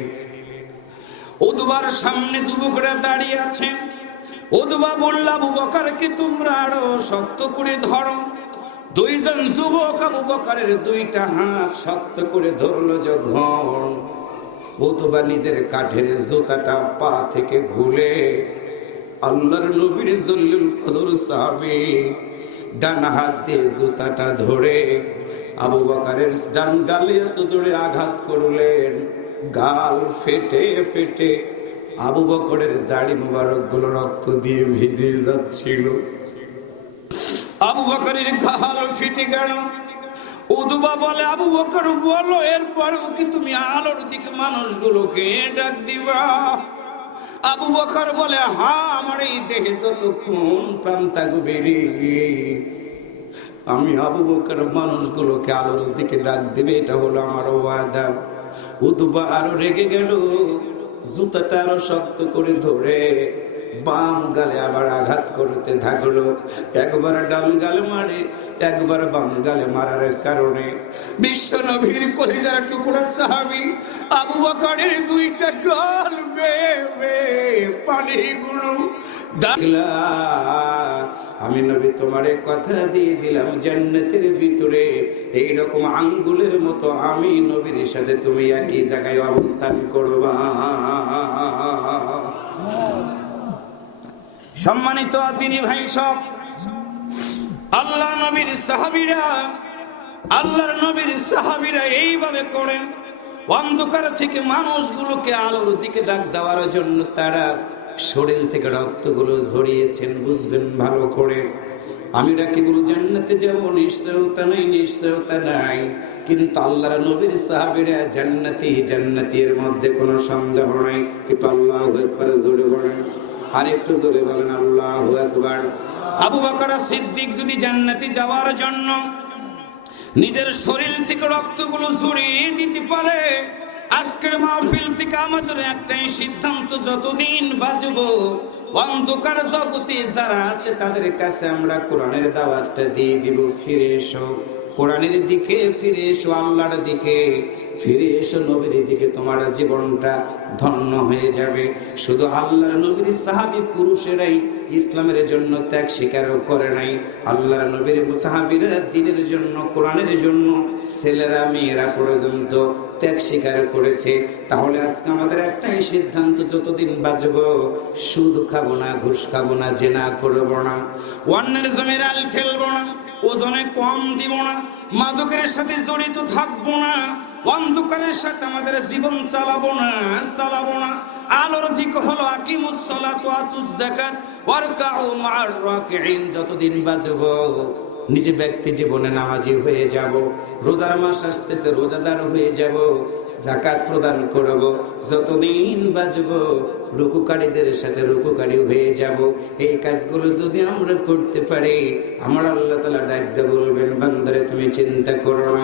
উতবার সামনে যুবকরা দাঁড়িয়ে আছে। উতবা বলল, আবু বকরকে তোমরা আরো শক্ত করে ধরো। দুইজন যুবক আবু বকরের দুইটা হাত শক্ত করে ধরলো যখন, উতবা নিজের কাঠের জুতাটা পা থেকে খুলে আল্লাহর নবীর জল্লুল কদর সাহাবী ডান হাত দিয়ে জুতাটা ধরে আবু বকরের ডান গালে এত জোরে আঘাত করলেন, গাল ফেটে ফেটে আবু বকরের দাড়ি মুবারক গুলো রক্ত দিয়ে ভিজে যাচ্ছিল। আবু বকরের গাল ফেটে গেল। উতবা বলে, আবু বকর বলো, এরপরেও কি তুমি আলোর দিকে মানুষগুলোকে ডাক দিবা? আবু বকর বলে, হ্যাঁ, আমার এই দেহে যত খুন প্রাণ থাকবে রে, আমি আবু বকর মানুষগুলোকে আলোর দিকে ডাক দিবে, এটা হলো আমার ওয়াদা। উতবা আরো রেগে গেল, জুতাটা আরো শক্ত করে ধরে বাম গালে আবার আঘাত করতে থাকলো। একবার ডান গালে মারে, একবার বাম গালে মারার কারণে বিশ্ব নবীর কলিজার টুকরা সাহাবী আবু বকরের দুইটা গাল বেয়ে পানিগুলো দাগলা। আমি নবী তোমারে কথা দিয়ে দিলাম, জান্নাতের ভিতরে এইরকম আঙ্গুলের মতো আমি নবীর সাথে তুমি একই জায়গায় অবস্থান করবা। সম্মানিত দিনী ভাই সব, আল্লাহর নবীর সাহাবীরা এইভাবে করেন। অন্ধকার থেকে মানুষগুলোকে আলোর দিকে ডাক দেওয়ার জন্য তারা শরীর থেকে রক্তগুলো ঝরিয়েছেন। বুঝবেন ভালো করে, আমি রাকিবুল জান্নাতে যাব, নিশ্চয়তা নাই, নিশ্চয়তা নাই, কিন্তু আল্লাহর নবীর সাহাবীরা জান্নাতি, জান্নাতের মধ্যে কোনো সন্দেহ নাই। একটু আল্লাহু আকবার জোরে বলেন, আর একটু জোরে বলেন আল্লাহু আকবার। আবু বকর সিদ্দিক যদি জান্নাতি যাওয়ার জন্য নিজের শরীর থেকে রক্তগুলো ঝরিয়ে দিতে পারে, আজকের মাহফিল থেকে আমাদের একটাই সিদ্ধান্ত, যতদিন বাঁচবো অন্ধকার জগতে যারা আছে তাদের কাছে আমরা কোরআনের দাওয়াতটা দিয়ে দিব। ফিরে এসো কোরআনের দিকে, ফিরে এসো আল্লাহর দিকে, ফিরে এসো নবীর দিকে, তোমার জীবনটা ধন্য হয়ে যাবে। শুধু আল্লাহর নবীর সাহাবী পুরুষেরাই ইসলামের জন্য ত্যাগ স্বীকারও করে নাই, আল্লাহর নবীর সাহাবীরা দ্বীনের জন্য, কোরআনের জন্য ছেলেরা মেয়েরা পর্যন্ত ত্যাগ স্বীকার করেছে। তাহলে আজকে আমাদের একটাই সিদ্ধান্ত, যতদিন বাঁচবো সুদ খাবো না, ঘুষ খাবো না, জেনা করবো না, অন্যের জমির আল ঠেলবো না, ওজনে কম দিব না, মাদকের সাথে জড়িত থাকবো না, অন্ধকারের সাথে আমাদের জীবন চালাবো না। আলোর দিক হলো আকিমুস সালাত ওয়া আতুজ যাকাত ওয়ারকাউ মা'আর রাকিঈন। যতদিন বাঁচবো নিজে ব্যক্তি জীবনে নামাজি হয়ে যাব, রোজার মাস আসতেছে রোজাদার হয়ে যাব, যাকাত প্রদান করব, যতদিন বাঁচবো রুকুকারীদের সাথে রুকুকারী হয়ে যাব। এই কাজগুলো যদি আমরা করতে পারি, আমার আল্লাহ তাআলা ডাক দিয়ে বলবেন, বান্দারে তুমি চিন্তা করো না,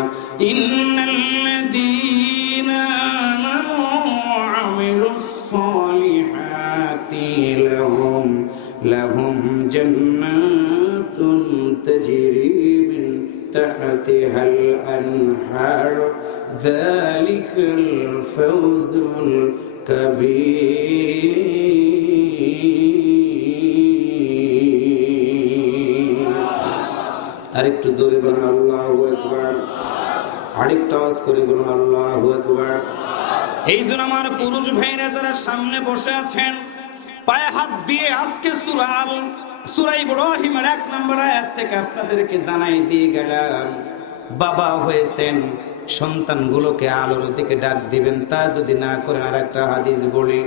ইন্নাল্লাযীনা আমানু ওয়া আমিলুস সালিহাতি লাহুম জান্নাতুন তাজরি মিন তাহতিহাল আনহার যালিকাল ফাওজুল কাবীর। আরেকটু জোরে বলুন আল্লাহু আকবার, আরেকটু আওয়াজ করে বলুন আল্লাহু আকবার। এই জন্য আমার পুরুষ ভাইরা যারা সামনে বসে আছেন, পায়ে হাত দিয়ে আজকে সূরা ইব্রাহিমের 1 নম্বর আয়াত থেকে আপনাদেরকে জানাই দিয়ে গেলাম, বাবা হয়েছেন, সন্তানগুলোকে আলোর দিকে ডাক দিবেন। তা যদি না করেন, আর একটা হাদিস বলি,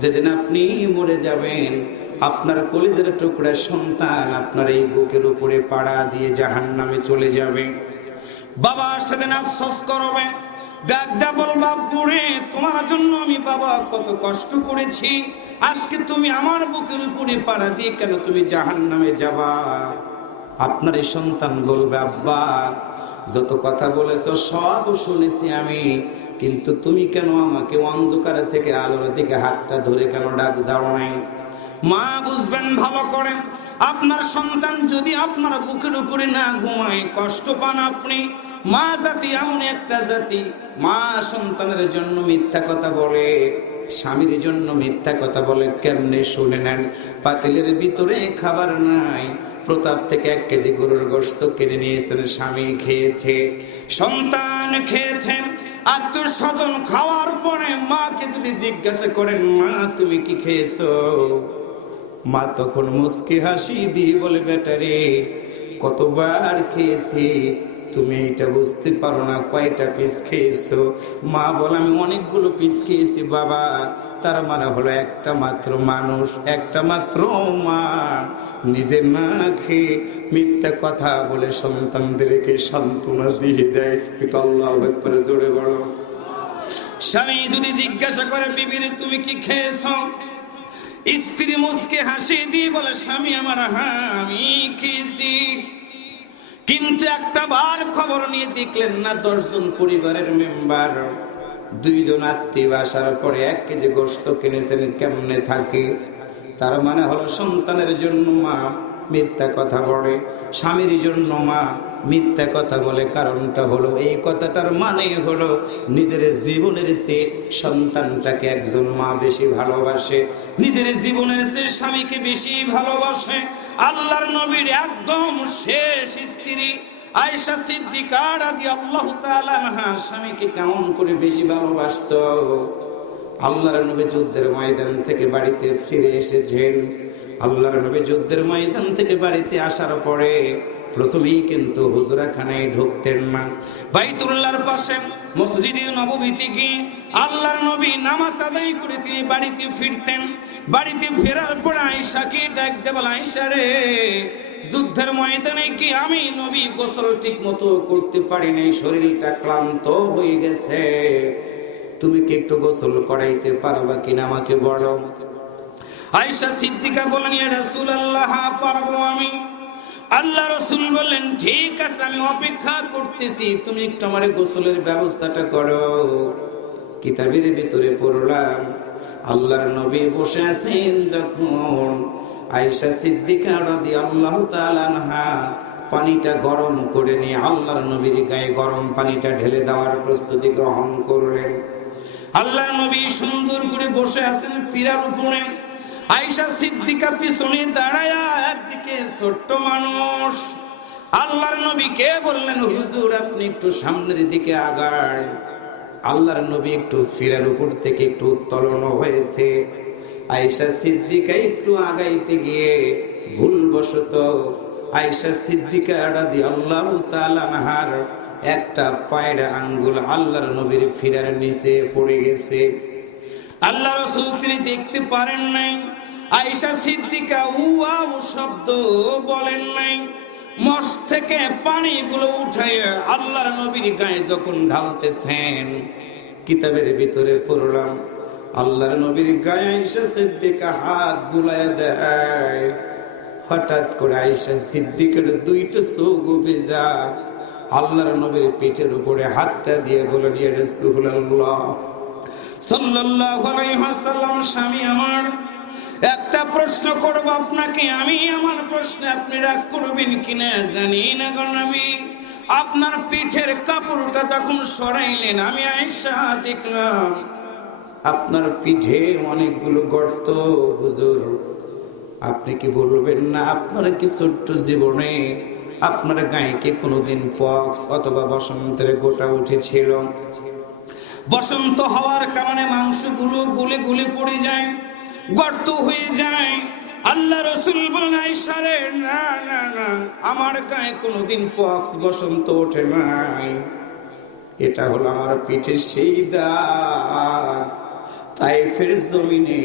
যেদিন আপনি মরে যাবেন আপনার কলিজার টুকরা সন্তান আপনার এই বুকের উপরে পাড়া দিয়ে জাহান্নামে চলে যাবে। বাবা সেদিন আফসোস করবে, ডাক দা বলবা, বুড়ে তোমার জন্য আমি বাবা কত কষ্ট করেছি, আজকে তুমি আমার বুকের উপরে পাড়া দিয়ে কেন তুমি জাহান্নামে যাবা? আপনার এই সন্তান বলবে, আব্বা যত কথা বলেছো সব শুনেছি আমি, কিন্তু তুমি কেন আমাকে অন্ধকার থেকে আলোর দিকে হাতটা ধরে কেন ডাক দাও নাই? মা বুঝবেন ভালো করে, আপনার সন্তান যদি আপনার বুকের উপরে না ঘুমায়, কষ্ট পান আপনি। মা জাতি এমন একটা জাতি, মা সন্তানের জন্য মিথ্যা কথা বলে, স্বামীর জন্য মিথ্যা কথা বলে। কেমনে শুনে নেন, পাতিলের ভিতরে খাবার নাই, প্রতাপ থেকে 1 কেজি গরুর গোশত কিনে নিয়েছেন, স্বামী খেয়েছে, সন্তান খেয়েছেন, আত্মীয় স্বজন খাওয়ার পরে মাকে যদি জিজ্ঞাসা করেন, মা তুমি কি খেয়েছো, মা তখন মুস্কি হাসি দিয়ে বলে, বেটারে কতবার খেয়েছি, তুমি এটা বুঝতে পারো না, কয়টা পিস খেয়েছো? মা বলে, আমি অনেকগুলো পিস খেয়েছি বাবা। তার মানে হলো একটা মাত্র মানুষ, একটা মাত্র মা নিজে না খেয়ে মিথ্যা কথা বলে সন্তানদেরকে সান্ত্বনা দিয়ে দেয়। এটা আল্লাহু আকবার জোরে বলো। স্বামী যদি জিজ্ঞাসা করে, বিবিরে তুমি কি খেয়েছো? স্ত্রী মুচকে হাসি দিয়ে বলে, স্বামী আমার, হ্যাঁ আমি খেয়েছি। কিন্তু একটা বার খবর নিয়ে দেখলেন না, 10 জন পরিবারের মেম্বার, 2 জন আত্মীয় আসার পরে 1 কেজি গোশত কিনেছেন, কেমনে থাকে? তার মানে হলো সন্তানের জন্য মা মিথ্যা কথা বলে, স্বামীর জন্য মা মিথ্যা কথা বলে। কারণটা হলো, এই কথাটার মানে হলো নিজের জীবনের চেয়ে সন্তানটাকে একজন মা বেশি ভালোবাসে, নিজের জীবনের চেয়ে স্বামীকে বেশি ভালোবাসে। আল্লাহর নবীর একদম শেষ স্ত্রী আয়েশা সিদ্দিকা রাদিয়াল্লাহু তাআলা আনহা স্বামীকে কেমন করে বেশি ভালোবাসতো। আল্লাহর নবী যুদ্ধের ময়দান থেকে বাড়িতে ফিরে এসেছেন। আল্লাহর নবী যুদ্ধের ময়দান থেকে বাড়িতে আসার পরে প্রথমেই কিন্তু হুজরাখানায় ঢুকতেন না। বাইতুল্লাহর পাশে মসজিদে নববী থেকে আল্লাহর নবী নামাজ আদায় করে তিনি বাড়িতে ফিরতেন। বাড়িতে ফেরার পর আয়েশাকে ডাকতে বলে, আয়েশা রে, যুদ্ধের ময়দানে কি আমি নবী গোসল ঠিক মতো করতে পারি নাই, শরীরটা ক্লান্ত হয়ে গেছে, তুমি কি একটু গোসল করাইতে পারবা কিনা আমাকে বলো। আয়েশা সিদ্দিকা বলেন, ইয়া রাসূলুল্লাহ, পারবো আমি। আল্লাহ রাসূল বললেন, ঠিক আছে, আমি অপেক্ষা করতেছি, তুমি একটু আমার গোসলের ব্যবস্থাটা করো। কিতাবের ভিতরে পড়লাম, আল্লাহর নবী বসে আছেন যখন, আয়েশা সিদ্দিকা রাদিয়াল্লাহু তাআলা আনহা পানিটা গরম করে নিয়ে আল্লাহর নবীর গায়ে গরম পানিটা ঢেলে দেওয়ার প্রস্তুতি গ্রহণ করলেন। আল্লাহর নবী সুন্দর করে বসে আছেন পীড়ার উপরে, আয়েশা সিদ্দিকা পিছনে দাঁড়ায়া, একদিকে ছোট্ট মানুষ। আল্লাহর নবীকে বললেন, হুজুর আপনি একটু সামনের দিকে আগান। আল্লাহর নবী একটু ফিরার উপর থেকে একটু উত্তোলন হয়েছে। আয়েশা সিদ্দিকা একটু আগাইতে গিয়ে ভুলবশত আয়েশা সিদ্দিকা রাদিয়াল্লাহু তাআলা আনহার একটা পায়ের আঙ্গুল আল্লাহর নবীর ফিরার নিচে পড়ে গেছে। আল্লাহ রাসূল তিনি দেখতে পারেন নাই। আয়েশা সিদ্দিকা উয়াও শব্দ বলেন নাই। মস থেকে পানিগুলো উঠাইয়া আল্লাহর নবীর গায়ে যখন ঢালতেছেন, কিতাবের ভিতরে পড়লাম, আল্লাহর নবীর গায়ে আয়েশা সিদ্দিকা হাত বুলাইয়া দেয়। হঠাৎ করে আয়েশা সিদ্দিকার দুইটা চোখ ভেজা। আল্লাহর নবীর পিঠের উপরে হাতটা দিয়ে বলেন, ইয়া রাসূলুল্লাহ সাল্লাল্লাহু আলাইহি ওয়াসাল্লাম, স্বামী আমার, একটা প্রশ্ন করব আপনাকে আমি, আমার প্রশ্নে আপনি রাগ করবেন কিনা জানি না গো নবী। আপনার পিঠের কাপড়টা যখন সরাইলেন, আমি আয়েশা দেখলাম আপনার পিঠে অনেকগুলো গর্ত। হুজুর আপনি কি বলবেন না, আপনার কি ছোট্ট জীবনে আপনার গায়ে কি কোনোদিন পক্স অথবা বসন্তের গোটা উঠেছিল? বসন্ত হওয়ার কারণে মাংসগুলো গলে গলে পড়ে যায়, গর্ত হয়ে যায়। আল্লাহ রাসূল বলেন, আয়েশা রে, না না না, আমার গায়ে কোনোদিন পক্স বসন্ত ওঠে নাই। এটা হলো আমার পিঠের সেই দাগ। তায়েফের জমিনে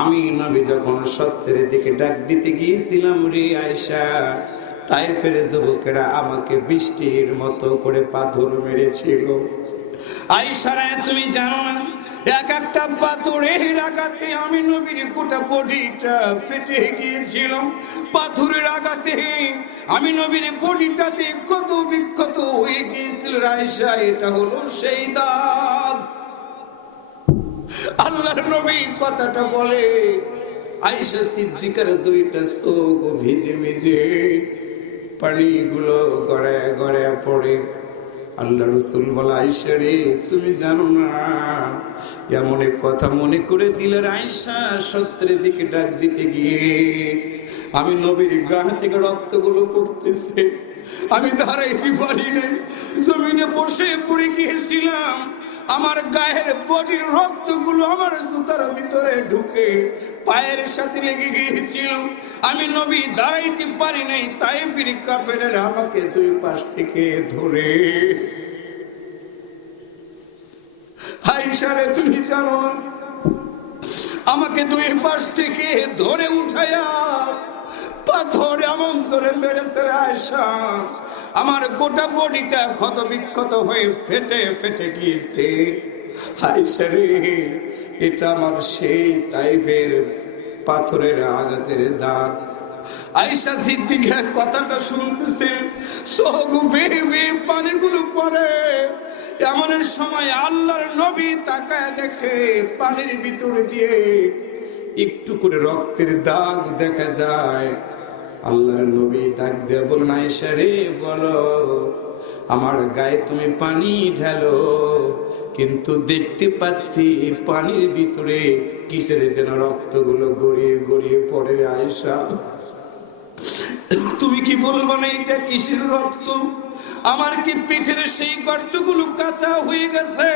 আমি নবী যখন সত্যের দিকে ডাক দিতে গিয়েছিলাম রে আয়েশা, তায়েফের যুবকেরা আমাকে বৃষ্টির মতো করে পাথর মেরেছিল। আয়েশা রে, তুমি জানো না, এক একটা পাথরের আঘাতে আমি নবীর গোটা বডিটা ফেটে গিয়েছিল। পাথরের আঘাতে আমি নবীর বডিটাতে কত বিক্ষত হয়ে গিয়েছিল আয়েশা, এটা হলো সেই দাগ। আল্লাহর নবী কথাটা বলে, আয়েশা সিদ্দিকার দুইটা চোখ ভিজে ভিজে পানিগুলো গড়ায় গড়ায় পড়ে। আল্লাহ রাসূল বলে, আয়েশা রে, তুমি জানো না, এমন এক কথা মনে করে দিলে আয়েশা, সত্যের দিকে ডাক দিতে গিয়ে আমি নবীর গা থেকে রক্তগুলো পড়তেছে, আমি দাঁড়াইতে পারি না, জমিনে বসে পড়ে গিয়েছিলাম। আমার গায়ের বডির রক্তগুলো আমার জুতার ভিতরে ঢুকে পায়ের সাথে লেগে গিয়েছিল। আমি নবী দাঁড়াইতে পারি নাই। তায়েফের কাফেরেরা আমাকে দুই পাশ থেকে ধরে, আয়েশা রে, তুমি জানো না, আমাকে দুই পাশ থেকে ধরে উঠাইয়া পাথর এমন ধরে মেরেছে আয়েশা, আমার গোটা বডিটা ক্ষত বিক্ষত হয়ে ফেটে ফেটে গিয়েছে। আয়েশা রে, এটা আমার সেই তায়েফের পাথরের আঘাতের দাগ। আয়েশা সিদ্দিকা কথাটা শুনতেছেন, চোখ বেয়ে বেয়ে পানিগুলো পড়ে। এমন সময় আল্লাহর নবী তাকায় দেখে পানির ভিতরে দিয়ে একটু করে রক্তের দাগ দেখা যায়। আল্লাহর নবী ডাক দিয়ে বলেন, আয়েশা রে, বলো, আমার গায়ে তুমি পানি ঢালো, কিন্তু দেখতে পাচ্ছি পানির ভিতরে কিসের যেন রক্তগুলো গড়িয়ে গড়িয়ে পড়ে। আয়েশা, তুমি কি বলবো না এটা কিসের রক্ত? আমার কি পিঠের সেই গর্তগুলো কাঁচা হয়ে গেছে?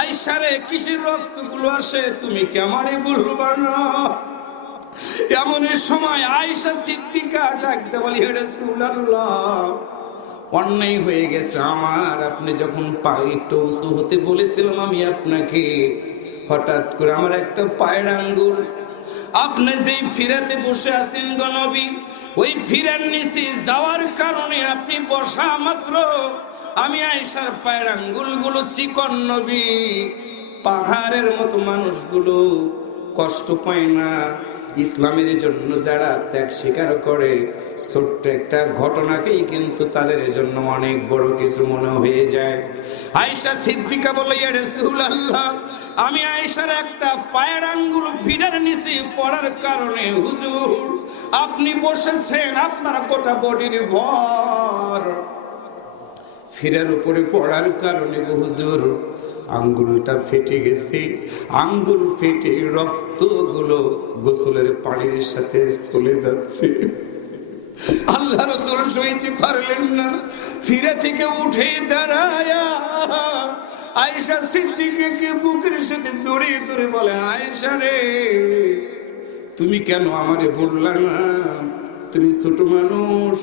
আয়েশা রে, কিসের রক্তগুলো আসে তুমি কি আমারে বলবা না? এমন সময় আয়েশা সিদ্দিকা ডাকতে বলি, হে রাসূলুল্লাহ, অন্যায় হয়ে গেছে আমার, আপনি যখন পায়ে একটু উঁচু হতে বলেছিলাম আমি আপনাকে, হঠাৎ করে আমার একটা পায়ের আঙ্গুল, আপনি যেই ফিরাতে বসে আছেন গো নবী, ওই ফিরার নিচে যাওয়ার কারণে আপনি বসা মাত্র আমি আয়েশার পায়ের আঙ্গুলগুলো চিকন নবী, পাহাড়ের মতো মানুষগুলো কষ্ট পায় না। ইসলামের জন্য যারা ত্যাগ স্বীকার করে, ছোট্ট একটা ঘটনাকেই কিন্তু তাদের জন্য অনেক বড় কিছু মনে হয়ে যায়। আয়েশা সিদ্দিকা বলে, ইয়া রাসূলুল্লাহ, আমি আয়েশার একটা পায়ের আঙ্গুল ফিরার নিচে পড়ার কারণে হুজুর আপনি বসেছেন, আপনার গোটা বডির ভর ফিরার উপরে পড়ার কারণে গো হুজুর আঙ্গুলটা ফেটে গেছে, আঙ্গুল ফেটে রক্তগুলো গোসলের পানির সাথে চলে যাচ্ছে। আল্লাহ রাসূল সইতে পারলেন না, ফিরে থেকে উঠে দাঁড়ায়া আয়েশা সিদ্দিকাকে বুকের সাথে জড়িয়ে ধরে বলে, আয়েশা রে, তুমি কেন আমারে বললা না? তুমি ছোট মানুষ,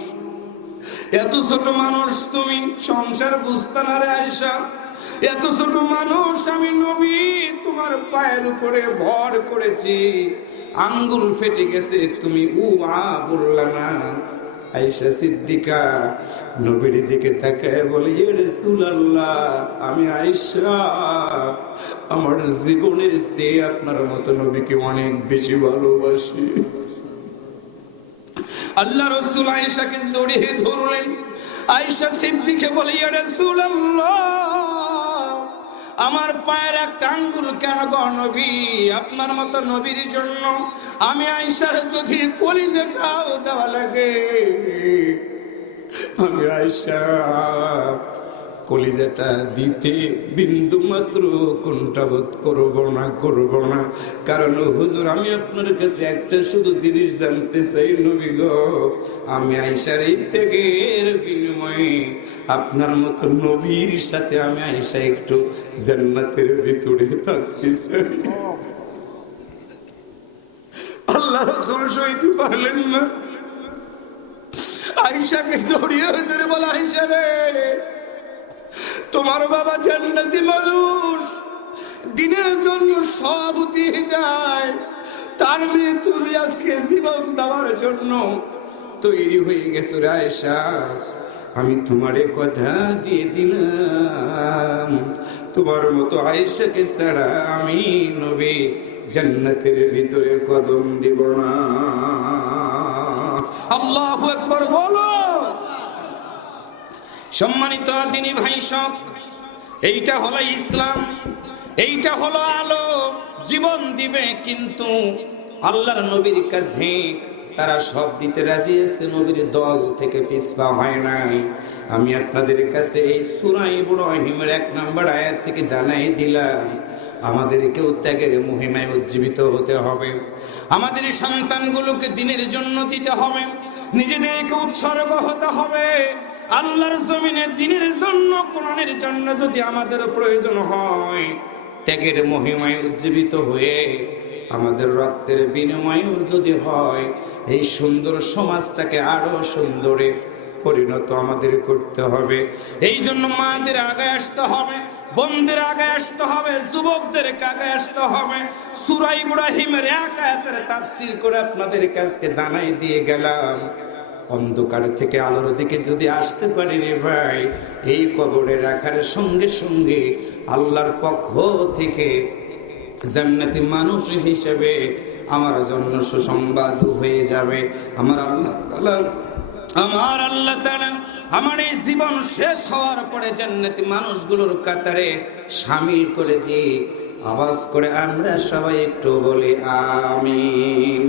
এত ছোট মানুষ, তুমি সংসার বুঝতে না রে আয়েশা, এত ছোট মানুষ, আমি নবী তোমার পায়ের উপরে ভর করেছি, আঙ্গুল ফেটে গেছে, তুমি বললা না। আয়েশা সিদ্দিকা নবীর দিকে তাকায় বলে, ইয়া রাসূলুল্লাহ, আমি আয়েশা আমার জীবনের চেয়ে আপনার মতো নবীকে অনেক বেশি ভালোবাসি। আল্লাহ রাসূল আয়েশাকে জড়িয়ে ধরলেন। আয়েশা সিদ্দিকা বলে, ইয়া রাসূলুল্লাহ, আমার পায়ের একটা আঙ্গুল কেন গো নবী, আপনার মতো নবীর জন্য আমি আয়েশার যদি কলিজাটাও দেওয়া লাগে, আমি আয়েশা কলিজাটা দিতে বিন্দু মাত্র কুণ্ঠাবোধ করব না, কারণ হুজুর আমি আপনার কাছে একটা শুধু জিনিস জানতে চাই নবী গো, আমি আয়েশার এই ত্যাগের বিনিময়ে আপনার মতো নবীর সাথে আমি আয়েশা একটু জান্নাতের ভিতরে থাকতে চাই। আল্লাহ রাসূল সইতে পারলেন না, আয়েশাকে জড়িয়ে ধরে বলে, আয়েশা রে, তোমার বাবা জান্নাতি মানুষ, দিনের জন্য সব দিয়ে দেয়, তার মেয়ে তুমি আজকে জীবন দেওয়ার জন্য তৈরি হয়ে গেছো রে আয়েশা, আমি তোমারে কথা দিয়ে দিলাম, তোমার মতো আয়েশাকে ছাড়া আমি নবী জান্নাতের ভিতরে কদম দিব না। আল্লাহু আকবার বলো। সম্মানিত দিনী ভাই সব, এইটা হলো ইসলাম, এইটা হলো আলো, জীবন দিবে, কিন্তু আল্লাহর নবীর কাছে তারা সব দিতে রাজি আছে, নবীর দল থেকে পিছপা হয় নাই। আমি আপনাদের কাছে এই সূরা ইব্রাহিমের 1 নম্বর আয়াত থেকে জানাই দিলাম, আমাদেরকেও ত্যাগের মহিমায় উজ্জীবিত হতে হবে, আমাদের সন্তানগুলোকে দ্বীনের জন্য দিতে হবে, নিজেদেরকে উৎসর্গ হতে হবে। আল্লাহর জমিনে দ্বীনের জন্য, কোরআনের জন্য যদি আমাদের প্রয়োজন হয়, ত্যাগের মহিমায় উজ্জীবিত হয়ে আমাদের রক্তের বিনিময়েও যদি হয়, এই সুন্দর সমাজটাকে আরো সুন্দরে পরিণত আমাদের করতে হবে। এই জন্য মাদের আগে আসতে হবে, বোনদের আগে আসতে হবে, যুবকদের আগে আসতে হবে। সূরা ইব্রাহিমের 1 আয়াতের তাফসীর করে আপনাদের কাছে জানাই দিয়ে গেলাম, অন্ধকার থেকে আলোর দিকে যদি আসতে পারি রে ভাই, এই কবরে রাখার সঙ্গে সঙ্গে আল্লাহর পক্ষ থেকে জান্নাতি মানুষ হিসেবে আমার জন্য সুসংবাদ হয়ে যাবে। আমার আল্লাহ তাআলা আমার এই জীবন শেষ হওয়ার পরে জান্নাতি মানুষগুলোর কাতারে শামিল করে দিয়ে আওয়াজ করে আমরা সবাই একটু বলি আমিন।